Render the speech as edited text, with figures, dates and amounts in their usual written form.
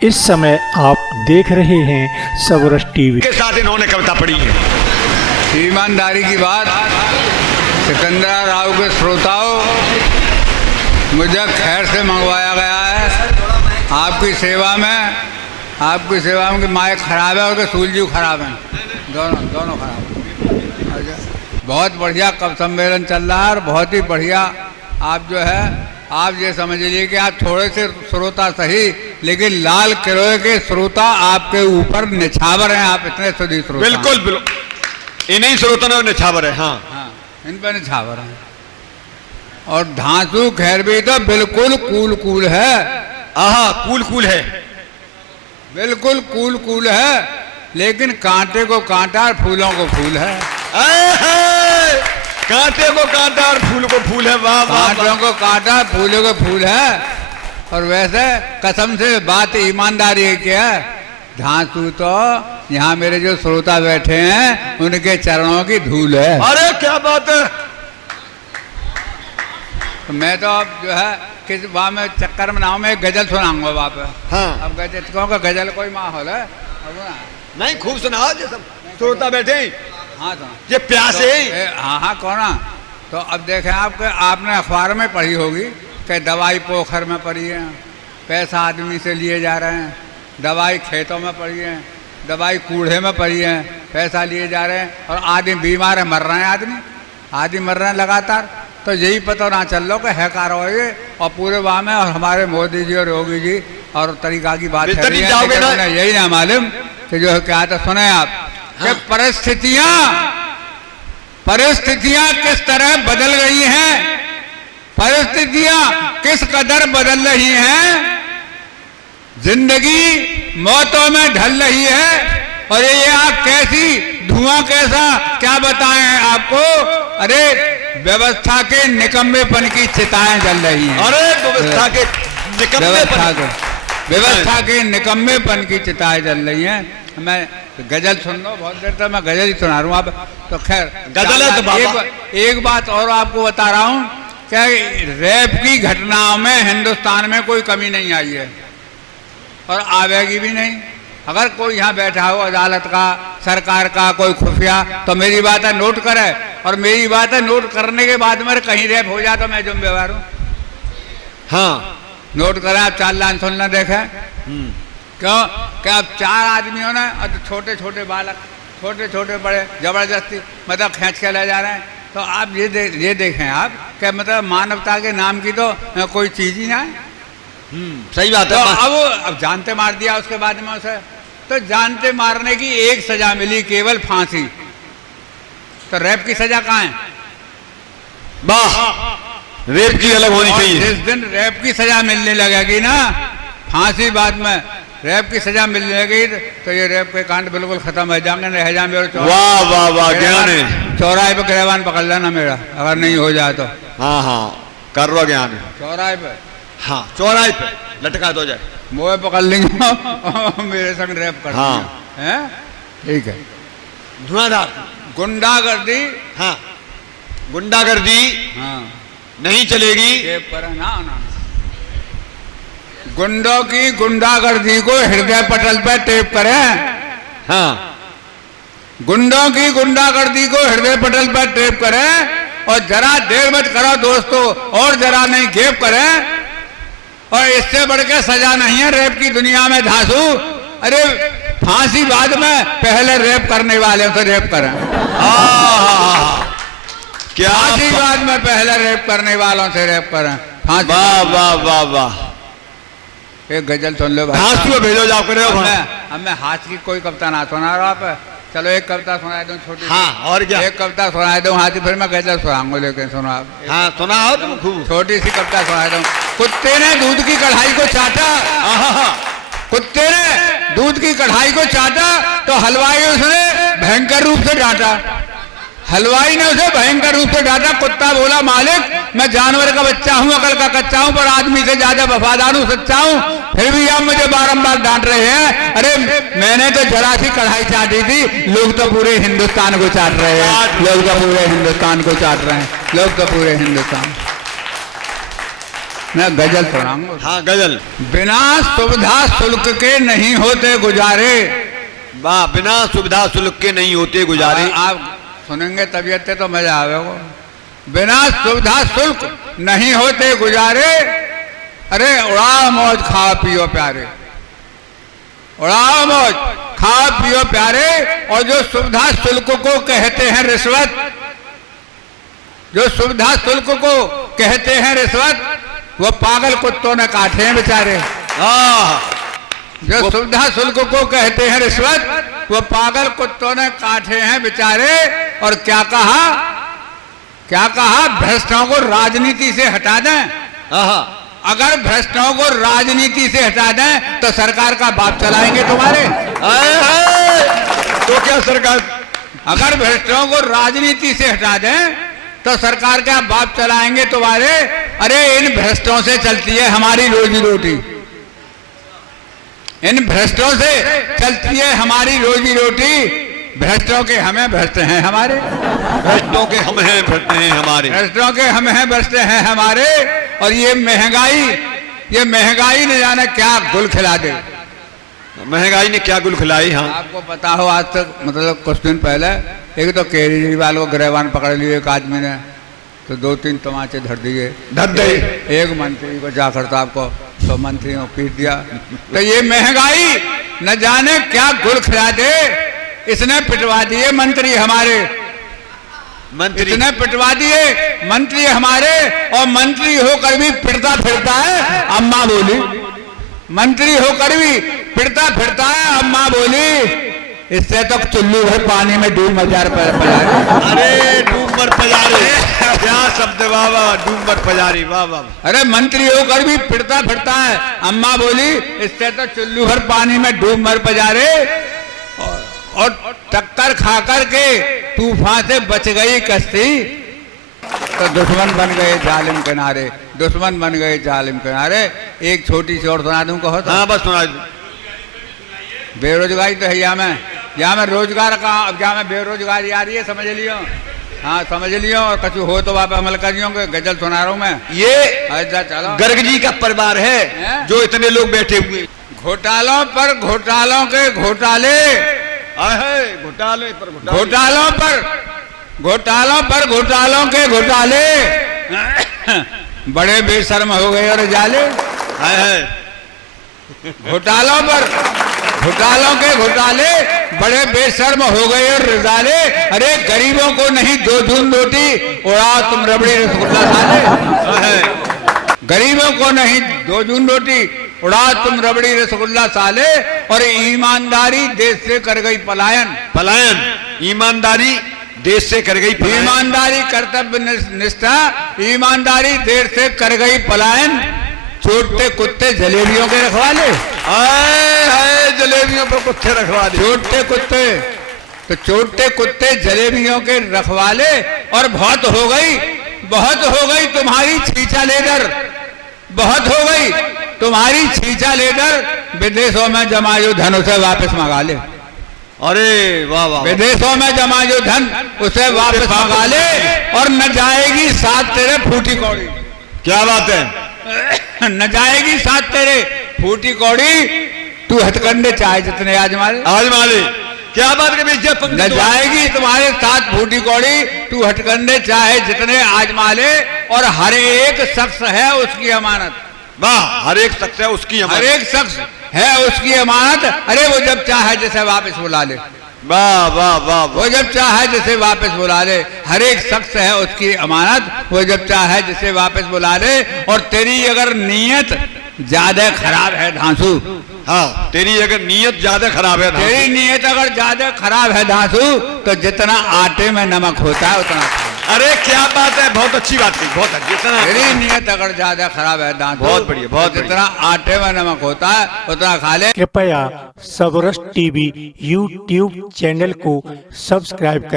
इस समय आप देख रहे हैं सबरस टीवी के साथ इन्होंने कविता पढ़ी है। ईमानदारी की बात सिकंदरा राव के श्रोताओं, मुझे खैर से मंगवाया गया है आपकी सेवा में कि माइक खराब है और के सूलजी खराब है, दोनों खराब है। बहुत बढ़िया कवि सम्मेलन चल रहा है और बहुत ही बढ़िया आप जो है आप ये समझ लीजिए कि आप थोड़े से श्रोता सही लेकिन लाल किरोए के श्रोता आपके ऊपर निछावर हैं। आप इतने सुधी श्रोता, बिल्कुल बिल्कुल इन्हीं श्रोता ने निछावर है। हाँ, इन पर निछावर हैं। और धांसू खैर भी तो बिल्कुल कूल है। आहा, कूल है, बिल्कुल कूल है, लेकिन कांटे को कांटा और फूलों को फूल है। कांटे को कांटा और फूल को फूल है। वाह वाह, कांटों को कांटा फूलों को फूल है। और वैसे कसम से बात ईमानदारी की है, धांसू तो यहाँ मेरे जो श्रोता बैठे हैं उनके चरणों की धूल है। अरे क्या बात है। तो मैं तो अब जो है किस वहाँ में चक्कर में ना हूँ, मैं एक गजल सुनाऊंगा वहाँ पे। हाँ, अब गजल का गजल कोई माहौल है नहीं, खूब सुनाओ जो सब श्रोता बैठे हैं। हाँ तो ये प्यासे हैं। हाँ कौन। तो अब देखें आपने अखबार में पढ़ी होगी कि दवाई पोखर में पड़ी है, पैसा आदमी से लिए जा रहे हैं, दवाई खेतों में पड़ी है, दवाई कूड़े में पड़ी है, पैसा लिए जा रहे हैं और आदमी बीमार है, मर रहे हैं, आदमी मर रहे हैं लगातार। तो यही पता ना चल लो कि है कार्रवाई और पूरे वहाँ में और हमारे मोदी जी और योगी जी और तरीका की बात है, यही ना मालूम कि जो है क्या था। सुने आप कि परिस्थितियां किस तरह बदल रही हैं, परिस्थितियां किस कदर बदल रही हैं, जिंदगी मौतों में ढल रही है। और ये आग कैसी, धुआं कैसा, क्या बताएं आपको। अरे व्यवस्था के निकम्मेपन की चिताएं जल रही हैं। अरे व्यवस्था के निकम्मेपन की चिताएं जल रही हैं। मैं गजल सुन लो, बहुत देर तक मैं गजल ही सुना रहा हूँ। आप तो खैर गजल है तो एक बात और आपको बता रहा हूँ कि रेप की घटनाओं में हिंदुस्तान में कोई कमी नहीं आई है और आवेगी भी नहीं। अगर कोई यहाँ बैठा हो अदालत का, सरकार का कोई खुफिया, तो मेरी बात है नोट करे, और मेरी बात है नोट करने के बाद में कहीं रेप हो जाए तो मैं जिम्मेवार हूँ। हाँ, नोट करें आप, चार लाइन सुनना देखें। क्यों क्या अब चार आदमियों ने और छोटे छोटे बालक, छोटे बड़े जबरदस्ती मतलब खींच के ले जा रहे हैं। तो आप ये देखें आप क्या मतलब मानवता के नाम की तो कोई चीज ही ना है। सही बात है। तो अब जानते मार दिया उसके बाद में उसे, तो जानते मारने की एक सजा मिली, केवल फांसी। तो रेप की सजा कहाँ है? वाह, रेप की अलग होनी चाहिए। जिस दिन रेप की सजा मिलने लगेगी ना, फांसी बाद में रेप की सजा मिलने लगी, तो ये रेप के कांड बिल्कुल खत्म हो जाएंगे। रह वाह वाह वाह, ज्ञान है। चौराहे पे गिरवान पकड़ लेना मेरा, अगर नहीं हो जाए तो। हाँ हाँ, कर लो ज्ञान है। चौराहे पे, हाँ चौराहे पे लटका दो जाए, मोए पकड़ लेंगे मेरे संग रेप कर। हाँ हैं, ठीक है। धुआंधार गुंडागर्दी, हाँ गुंडागर्दी हाँ नहीं चलेगी। पर ना गुंडों की गुंडागर्दी को हृदय पटल पर टेप करें। हाँ, गुंडों की गुंडागर्दी को हृदय पटल पर टेप करें और जरा देर मत करो दोस्तों, और जरा नहीं गेप करें। और इससे बढ़कर सजा नहीं है रेप की दुनिया में धांसू। अरे फांसी बाद में, पहले रेप करने वाले से रेप करें। क्या फांसी बाद में पहले रेप करने वालों से रेप करें। फांसी। वाह वाह वाह वाह। एक गजल सुन लो भाई। धांसू में भेजो जाओ करे। अब मैं हाथ की कोई कविता ना सुना रहा आप। चलो एक कविता सुना दूं छोटी। हाँ, और क्या? एक कविता सुना दूं हाथी, फिर मैं गजल सुनाऊंगा, लेकिन सुनो आप। हाँ सुना हो तुम खूब। छोटी सी कविता सुना दूं। कुत्ते ने दूध की कढ़ाई को चाटा, कुत्ते ने दूध की कढ़ाई को चाटा तो हलवाई उसने भयंकर रूप से डांटा। हलवाई ने उसे भयंकर रूप से डांटा। कुत्ता बोला, मालिक मैं जानवर का बच्चा हूँ, अकल का कच्चा हूँ, पर आदमी से ज्यादा वफादार हूँ, सच्चा हूँ, फिर भी आप मुझे बारंबार डांट रहे हैं। अरे मैंने तो जरा सी कढ़ाई चाटी थी, लोग तो पूरे हिंदुस्तान को चाट रहे हैं, लोग तो पूरे हिंदुस्तान को चाट रहे हैं, लोग तो पूरे हिंदुस्तान। मैं गजल सुनाऊंगा। हाँ गजल। बिना सुविधा शुल्क के नहीं होते गुजारे। वाह, बिना सुविधा शुल्क के नहीं होते गुजारे। आप सुनेंगे तबीयत तो मजा आवेगा। बिना सुविधा शुल्क नहीं होते गुजारे, अरे उड़ाओ मौज खाओ पियो प्यारे, उड़ाओ मौज खाओ पियो प्यारे। और जो सुविधा शुल्क को कहते हैं रिश्वत, जो सुविधा शुल्क को कहते हैं रिश्वत, वो पागल कुत्तों ने काटे हैं बेचारे। जो सुविधा शुल्क को कहते हैं रिश्वत, वो पागल कुत्तों ने काटे हैं बेचारे। और क्या कहा, क्या कहा, भ्रष्टों को राजनीति से हटा दें। अगर भ्रष्टों को राजनीति से हटा दें तो सरकार का बाप चलाएंगे तुम्हारे। तो क्या सरकार, अगर भ्रष्टों को राजनीति से हटा दें तो सरकार का बाप चलाएंगे तुम्हारे। अरे इन भ्रष्टों से चलती है हमारी रोजी रोटी, इन भ्रष्टों से चलती है हमारी रोजी रोटी। भ्रष्टों के हमें भ्रष्ट हैं हमारे, भ्रष्टों के हम हैं भ्रष्ट हैं हमारे, भ्रष्टों के हम हैं भ्रष्ट हैं हमारे। और ये महंगाई न जाने क्या गुल खिला दे। महंगाई ने क्या गुल खिलाई। हाँ, आपको पता हो आज तक मतलब कुछ दिन पहले एक तो केजरीवाल को गिरफ्तार पकड़ लिए एक आदमी ने, तो 2-3 तमाचे धर दिए, एक मंत्री को जाकर तो आपको तो मंत्रियों को पीट दिया। तो ये महंगाई न जाने क्या गुल खिला दे। इसने पिटवा दिए मंत्री हमारे, मंत्री इसने पिटवा दिए मंत्री हमारे। और मंत्री होकर भी पिटता फिरता है अम्मा बोली, मंत्री होकर भी पिटता फिरता है अम्मा बोली। इससे तो चुल्लू भर पानी में डूब मर पजारे। अरे डूब मर पजारे, क्या शब्द, वाह वाह, डूब मर पजारी, वाह वाह। अरे मंत्री होकर भी फिरता फिरता है अम्मा बोली, इससे तो चुल्लू भर पानी में डूब मर पजारे। और टक्कर खाकर के तूफान से बच गई कश्ती, तो दुश्मन बन गए जालिम किनारे, दुश्मन बन गए जालिम किनारे। एक छोटी सी और सुना दूं कहो तो। हाँ बस सुना। बेरोजगारी तो है यहाँ में रोजगार का, अब यहाँ में बेरोजगारी आ रही है, समझ लियो। हाँ समझ लियो, और कछु हो तो आप अमल करियो। गजल सुना रहा हूँ मैं। ये अच्छा चलो, गर्ग जी का परिवार है जो इतने लोग बैठे हुए। घोटालों पर घोटालों के घोटाले, घोटाले पर घोटालों पर घोटालों पर घोटालों के घोटाले, बड़े बेशर्म हो गए और जाले। घोटालों पर घोटालों के घोटाले, बड़े बेशर्म हो गए और रिजाले। अरे गरीबों को नहीं 2 जून रोटी, उड़ाओ तुम रबड़ी रसगुल्ला साले। गरीबों को नहीं 2 जून रोटी, उड़ा तुम रबड़ी रसगुल्ला साले। और ईमानदारी देश से कर गई पलायन, पलायन, ईमानदारी देश से कर गई पलायन। ईमानदारी कर्तव्य निष्ठा, ईमानदारी देश से कर गई पलायन। छोटे कुत्ते जलेबियों के रखवाले, जलेबियों पर कुत्ते रखवाले, छोटे कुत्ते, तो छोटे कुत्ते जलेबियों के रखवाले। और बहुत हो गई तुम्हारी छींचा लेकर, बहुत हो गई तुम्हारी छींचा लेकर। विदेशों में जमा जो धन उसे वापस मंगा ले। अरे वाह वाह, विदेशों में जमा जो धन उसे वापस मंगा ले। और न जाएगी साथ तेरे फूटी कौड़ी, क्या बात है, न जाएगी साथ तेरे फूटी कौड़ी। तू हथकंडे चाहे जितने आजमा ले, क्या बात है, न जाएगी तुम्हारे साथ फूटी कौड़ी। तू हथकंडे चाहे जितने आजमा ले। और हर एक शख्स है उसकी अमानत, वाह, हर एक शख्स है उसकी अमानत, हर एक शख्स है उसकी अमानत। अरे वो जब चाहे जिसे वापस बुला ले, वाह वाह वाह, वो जब चाहे जिसे वापस बुला ले। हर एक शख्स है उसकी अमानत, वो जब चाहे जिसे वापस बुला ले। और तेरी अगर नीयत ज्यादा खराब है धांसू, हाँ तेरी अगर नीयत ज्यादा खराब है, तेरी नीयत अगर ज्यादा खराब है धांसू, तो जितना आटे में नमक होता है उतना। अरे क्या बात है, बहुत अच्छी बात की, बहुत अच्छी। तेरी नीयत अगर ज्यादा खराब है धांसू, बहुत बढ़िया, बहुत जितना आटे में नमक होता है उतना खा ले। कृपया सबरस टीवी यूट्यूब चैनल को सब्सक्राइब करें।